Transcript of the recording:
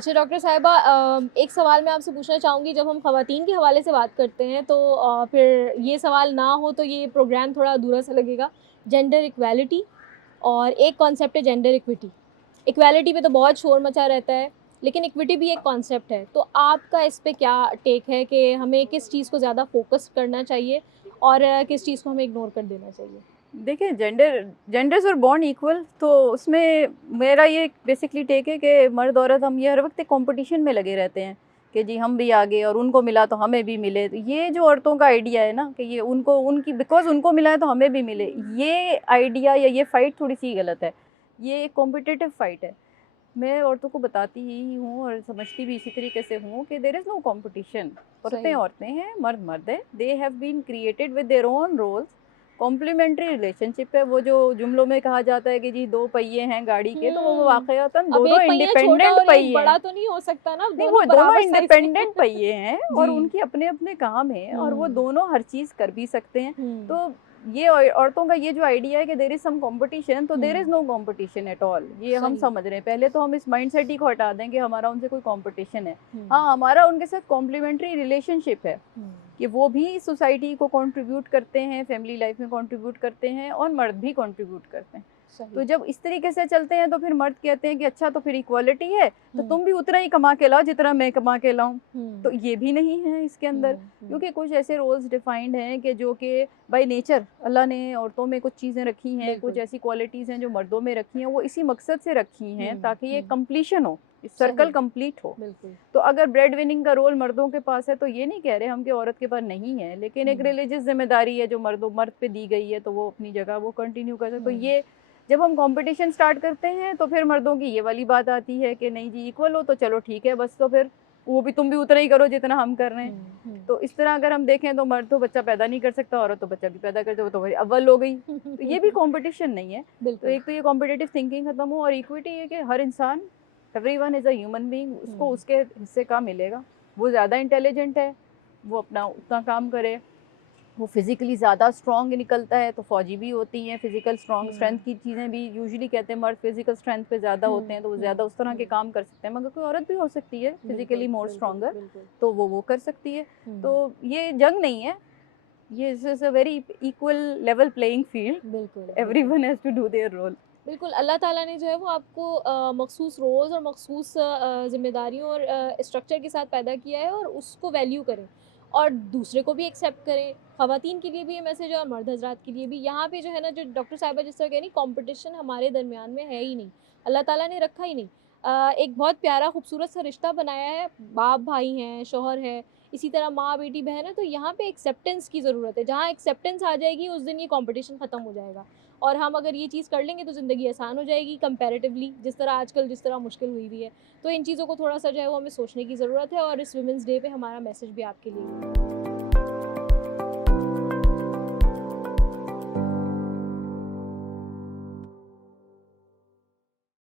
अच्छा डॉक्टर साहिबा, एक सवाल मैं आपसे पूछना चाहूँगी। जब हम ख़वातीन के हवाले से बात करते हैं तो फिर ये सवाल ना हो तो ये प्रोग्राम थोड़ा अधूरा सा लगेगा। जेंडर इक्वालिटी और एक कॉन्सेप्ट है जेंडर इक्विटी। इक्वालिटी पे तो बहुत शोर मचा रहता है, लेकिन इक्विटी भी एक कॉन्सेप्ट है। तो आपका इस पे क्या टेक है कि हमें किस चीज़ को ज़्यादा फ़ोकस करना चाहिए और किस चीज़ को हमें इग्नोर कर देना चाहिए? देखिए, जेंडर्स और बॉर्न इक्वल, तो उसमें मेरा ये बेसिकली टेक है कि मर्द औरत हम ये हर वक्त एक कंपटीशन में लगे रहते हैं कि जी हम भी आगे और उनको मिला तो हमें भी मिले। तो ये जो औरतों का आइडिया है ना कि ये उनको उनकी बिकॉज उनको मिला है तो हमें भी मिले, ये आइडिया या ये फाइट थोड़ी सी गलत है। ये एक कॉम्पिटिटिव फाइट है। मैं औरतों को बताती ही हूँ और समझती भी इसी तरीके से हूँ कि देयर इज़ नो कंपटीशन। औरतें सही। औरतें हैं, मर्द मर्द है। They have been created with their own roles. Complementary relationship है। वो जो जुमलों में कहा जाता है कि जी दो पहिए हैं गाड़ी के, तो वो हुँ। वाकयातन अब दो दो एक पहिया छोटा इंडिपेंडेंट और एक पहिए बड़ा हैं। तो नहीं हो सकता ना, नहीं, वो दोनों दोनों बराबर साइज़ के। इंडिपेंडेंट पहिए हैं और जी। उनके अपने अपने काम हैं और वो हुँ। दोनों हर चीज़ कर भी सकते हैं। हुँ। तो ये औरतों का ये जो आइडिया है कि देर इज़ सम कंपटीशन, तो देर इज़ हुँ। No competition at all. ये हम सही। समझ रहे हैं। पहले तो हम इस माइंडसेट ही को हटा दें कि हमारा उनसे कोई कंपटीशन है। हुँ। हाँ, हमारा उनके साथ कॉम्प्लीमेंट्री रिलेशनशिप है हुँ। कि वो भी सोसाइटी को कंट्रीब्यूट करते हैं, फैमिली लाइफ में कंट्रीब्यूट करते हैं और मर्द भी कंट्रीब्यूट करते हैं। सही। तो जब इस तरीके से चलते हैं तो फिर मर्द कहते हैं कि अच्छा तो फिर इक्वालिटी है, तो हुँ। तुम भी उतना ही कमा के लाओ जितना मैं कमा के लाऊं। हुँ। तो ये भी नहीं है इसके अंदर, हुँ। हुँ। क्योंकि कुछ ऐसे रोल्स डिफाइंड हैं कि जो कि बाय नेचर अल्लाह ने औरतों में कुछ चीज़ें रखी हैं, कुछ बिल्कुल। ऐसी क्वालिटीज़ हैं जो मर्दों में रखी हैं, वो इसी मकसद से रखी हैं हुँ। ताकि ये हुँ। कंप्लीशन हो, सर्कल सही। कंप्लीट हो। बिल्कुल। तो अगर ब्रेड विनिंग का रोल मर्दों के पास है तो ये नहीं कह रहे हम कि औरत के पास नहीं है, लेकिन एक हुँ। रिलीजियस जिम्मेदारी है जो मर्द पे दी गई है, तो वो अपनी जगह वो कंटिन्यू कर सकते। तो हुँ। ये जब हम कंपटीशन स्टार्ट करते हैं तो फिर मर्दों की ये वाली बात आती है कि नहीं जी इक्वल हो तो चलो ठीक है, बस तो फिर वो भी तुम भी उतना ही करो जितना हम कर रहे हैं। हुँ। हुँ। तो इस तरह अगर हम देखें तो मर्द तो बच्चा पैदा नहीं कर सकता, औरत तो बच्चा भी पैदा करते, वो तो भाई अव्वल हो गई। तो ये भी कंपटीशन नहीं है। तो बिल्कुल। एक तो ये कॉम्पिटिटिव थिंकिंग खत्म हो और इक्विटी है कि हर इंसान, everyone is a human being, उसको हुँ। उसके हिस्से का मिलेगा। वो ज़्यादा इंटेलिजेंट है, वो अपना उतना काम करे। वो फिज़िकली ज़्यादा स्ट्रॉन्ग निकलता है तो फ़ौजी भी होती हैं। फिज़िकल स्ट्रॉन्ग हुँ। स्ट्रेंथ की चीज़ें भी यूजुअली कहते हैं मर्द फिज़िकल स्ट्रेंथ पे ज़्यादा होते हुँ। हैं, तो वो हुँ। ज़्यादा उस तरह के हुँ। काम कर सकते हैं। मगर कोई औरत भी हो सकती है बिल्कुल, फिज़िकली मोर बिल्कुल, स्ट्रॉन्गर, बिल्कुल। तो वो कर सकती है। हुँ। तो ये जंग नहीं है, ये this is a very equal level playing field. बिल्कुल, बिल्कुल। Everyone has to do their role. बिल्कुल, अल्लाह ताला ने जो है वो आपको मखसूस रोल्स और मखसूस ज़िम्मेदारियों और स्ट्रक्चर के साथ पैदा किया है और उसको वैल्यू करें और दूसरे को भी एक्सेप्ट करें। ख़वातीन के लिए भी ये मैसेज है और मर्द हज़रात के लिए भी। यहाँ पे जो है ना, जो डॉक्टर साहिबा जिस तरह कह रही, कॉम्पिटिशन हमारे दरमियान में है ही नहीं, अल्लाह ताला ने रखा ही नहीं। एक बहुत प्यारा खूबसूरत सा रिश्ता बनाया है, बाप भाई हैं, शौहर है, इसी तरह माँ बेटी बहन है, तो यहाँ पे एक्सेप्टेंस की ज़रूरत है। जहाँ एक्सेप्टेंस आ जाएगी उस दिन ये कॉम्पिटिशन ख़त्म हो जाएगा। और हम अगर ये चीज़ कर लेंगे तो ज़िंदगी आसान हो जाएगी कंपैरेटिवली, जिस तरह आजकल जिस तरह मुश्किल हुई हुई है। तो इन चीज़ों को थोड़ा-सा जो है वो हमें सोचने की ज़रूरत है और इस वुमेन्स डे पे हमारा मैसेज भी आपके लिए यही है।